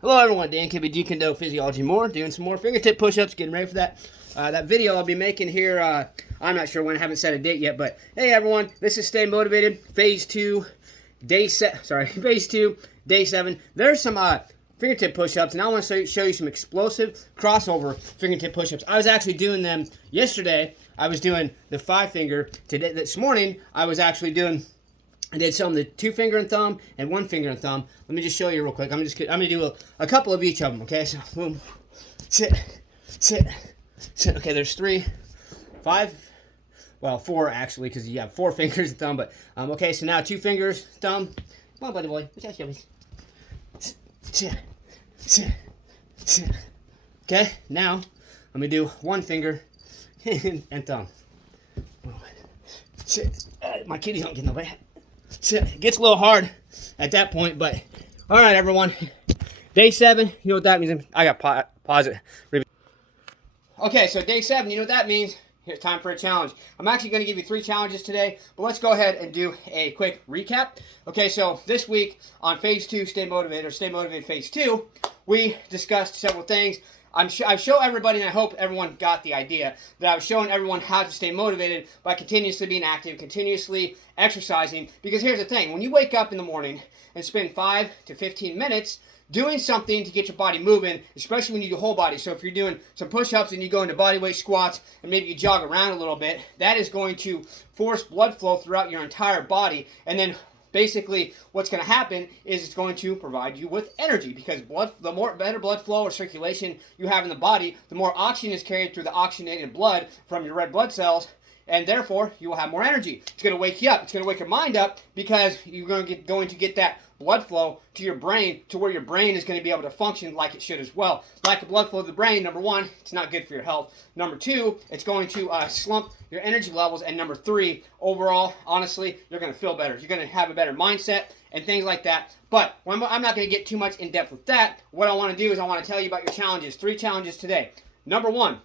Hello everyone, Dan Kibbe, Kendo Physiology More, doing some more fingertip push-ups, getting ready for that video I'll be making here. I'm not sure when, I haven't set a date yet, but hey everyone, this is Stay Motivated, phase 2, phase 2, day 7. There's some fingertip push-ups, and I want to show you some explosive crossover fingertip push-ups. I was actually doing them yesterday. I was doing the 5-finger. Today, this morning, I did some of the 2-finger and thumb and 1-finger and thumb. Let me just show you real quick. I'm gonna do a couple of each of them. Okay, so boom, sit. Okay, there's 3, 5, well 4 actually, because you have 4 fingers and thumb. But okay, so now 2 fingers, thumb. Come on, buddy boy. Sit. Okay, now I'm gonna do 1 finger and thumb. Sit. My kitty don't get in the way. It gets a little hard at that point, but all right, everyone. Day 7, you know what that means? I got pause it. Okay, so day 7, you know what that means? It's time for a challenge. I'm actually going to give you 3 challenges today, but let's go ahead and do a quick recap. Okay, so this week on phase 2, Stay Motivated, or Stay Motivated phase 2, we discussed several things. I show everybody, and I hope everyone got the idea, that I was showing everyone how to stay motivated by continuously being active, continuously exercising. Because here's the thing, when you wake up in the morning and spend 5 to 15 minutes doing something to get your body moving, especially when you do whole body. So if you're doing some push-ups and you go into body weight squats and maybe you jog around a little bit, that is going to force blood flow throughout your entire body. And then basically what's going to happen is it's going to provide you with energy, because the better blood flow or circulation you have in the body, the more oxygen is carried through the oxygenated blood from your red blood cells, and therefore you will have more energy. It's going to wake you up. It's going to wake your mind up, because you're going to get that blood flow to your brain, to where your brain is going to be able to function like it should as well. Lack of blood flow to the brain, number 1, it's not good for your health. Number 2, it's going to slump your energy levels. And number 3, overall, honestly, you're going to feel better. You're going to have a better mindset and things like that. But I'm not going to get too much in depth with that. What I want to do is I want to tell you about your challenges. 3 challenges today. Number 1,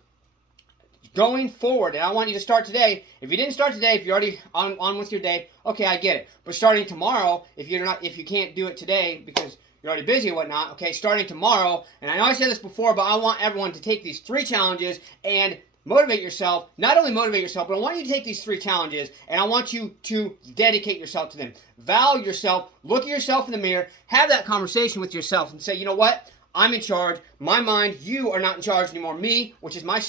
going forward, and I want you to start today. If you didn't start today, if you're already on with your day, okay, I get it. But starting tomorrow, if you can't do it today because you're already busy and whatnot, okay, starting tomorrow, and I know I said this before, but I want everyone to take these 3 challenges and motivate yourself. Not only motivate yourself, but I want you to take these 3 challenges, and I want you to dedicate yourself to them. Value yourself. Look at yourself in the mirror. Have that conversation with yourself and say, you know what? I'm in charge. My mind, you are not in charge anymore. Me, which is my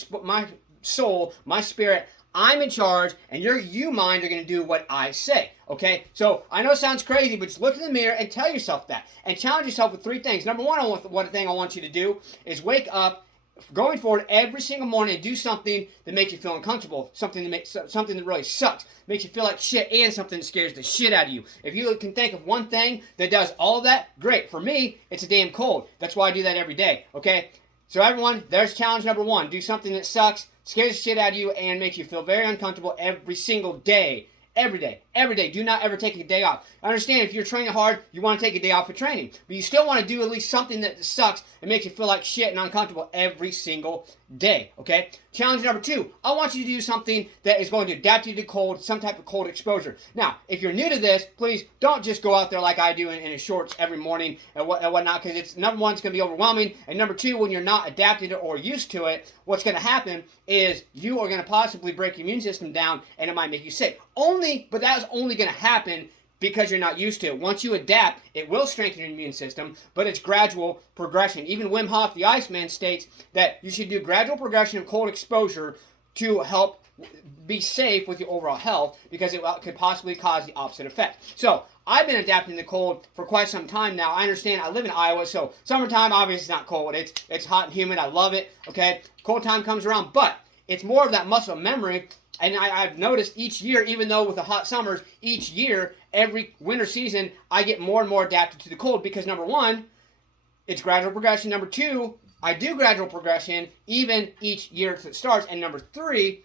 soul, my spirit, I'm in charge, and you mind are going to do what I say. Okay, so I know it sounds crazy, but just look in the mirror and tell yourself that, and challenge yourself with 3 things. Number 1, one thing I want you to do is wake up going forward every single morning and do something that makes you feel uncomfortable, something that really sucks, makes you feel like shit, and something that scares the shit out of you. If you can think of one thing that does all of that, great. For me, it's a damn cold. That's why I do that every day. Okay, so everyone, there's challenge number 1. Do something that sucks, scares the shit out of you, and makes you feel very uncomfortable every single day. Every day. Do not ever take a day off. I understand if you're training hard, you want to take a day off for training, but you still want to do at least something that sucks and makes you feel like shit and uncomfortable every single day, okay? Challenge number 2, I want you to do something that is going to adapt you to cold, some type of cold exposure. Now, if you're new to this, please don't just go out there like I do in shorts every morning and whatnot, because it's, number 1, it's going to be overwhelming, and number 2, when you're not adapted or used to it, what's going to happen is you are going to possibly break your immune system down, and it might make you sick. But that's only going to happen because you're not used to it. Once you adapt, it will strengthen your immune system, but it's gradual progression. Even Wim Hof, the Iceman, states that you should do gradual progression of cold exposure to help be safe with your overall health, because it could possibly cause the opposite effect. So I've been adapting to cold for quite some time now. I understand. I live in Iowa, so summertime obviously is not cold. It's hot and humid. I love it. Okay, cold time comes around, but it's more of that muscle memory. And I've noticed each year, even though with the hot summers, each year, every winter season, I get more and more adapted to the cold, because number 1, it's gradual progression. Number 2, I do gradual progression even each year as it starts. And number 3,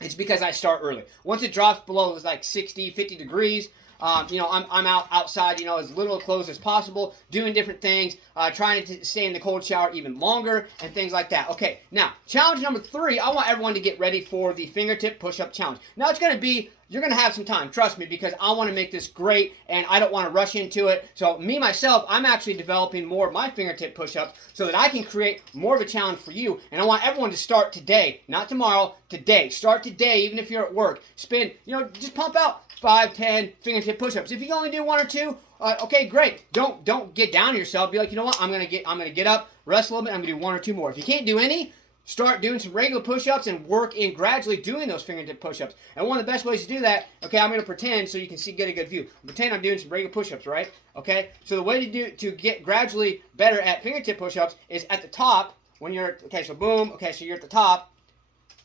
it's because I start early. Once it drops below like 60, 50 degrees, I'm outside, as little clothes as possible, doing different things, trying to stay in the cold shower even longer, and things like that. Okay, now, challenge number 3, I want everyone to get ready for the fingertip push-up challenge. Now, it's going to be, you're going to have some time, trust me, because I want to make this great, and I don't want to rush into it. So, myself, I'm actually developing more of my fingertip push-ups so that I can create more of a challenge for you, and I want everyone to start today, not tomorrow, today. Start today, even if you're at work. Just pump out 5, 10 fingertip push-ups. If you can only do 1 or 2, okay, great. Don't get down on yourself. Be like, you know what? I'm gonna get up, rest a little bit. I'm gonna do 1 or 2 more. If you can't do any, start doing some regular push-ups and work in gradually doing those fingertip push-ups. And one of the best ways to do that, okay, I'm gonna pretend so you can get a good view. Pretend I'm doing some regular push-ups, right? Okay. So the way to get gradually better at fingertip push-ups is at the top when you're So boom. Okay, so you're at the top.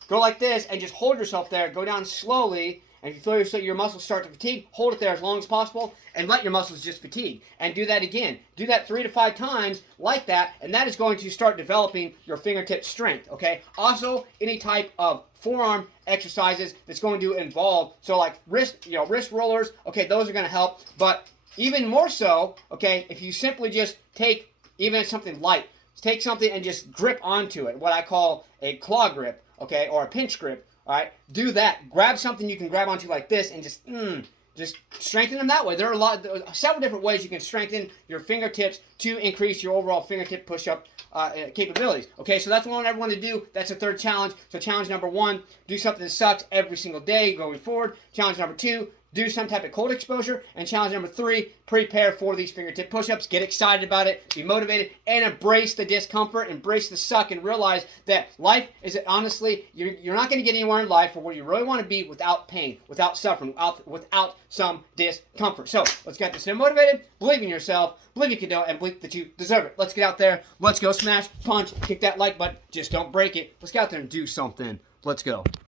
Go like this and just hold yourself there. Go down slowly. And if you feel your muscles start to fatigue, hold it there as long as possible and let your muscles just fatigue. And do that again. Do that 3 to 5 times like that, and that is going to start developing your fingertip strength, okay? Also, any type of forearm exercises that's going to involve, so like wrist rollers, okay, those are going to help. But even more so, okay, if you simply just take even something light, take something and just grip onto it, what I call a claw grip, okay, or a pinch grip. All right, do that. Grab something you can grab onto like this and just strengthen them that way. There are several different ways you can strengthen your fingertips to increase your overall fingertip push-up capabilities. Okay, so that's what I want everyone to do. That's the 3rd challenge. So challenge number 1, do something that sucks every single day going forward. Challenge number 2, do some type of cold exposure. And challenge number 3, prepare for these fingertip push-ups. Get excited about it, be motivated, and embrace the discomfort, embrace the suck, and realize that life is, honestly, you're not going to get anywhere in life where you really want to be without pain, without suffering, without some discomfort. So let's get this motivated, believe in yourself, believe you can do it, and believe that you deserve it. Let's get out there. Let's go smash, punch, kick that like button. Just don't break it. Let's get out there and do something. Let's go.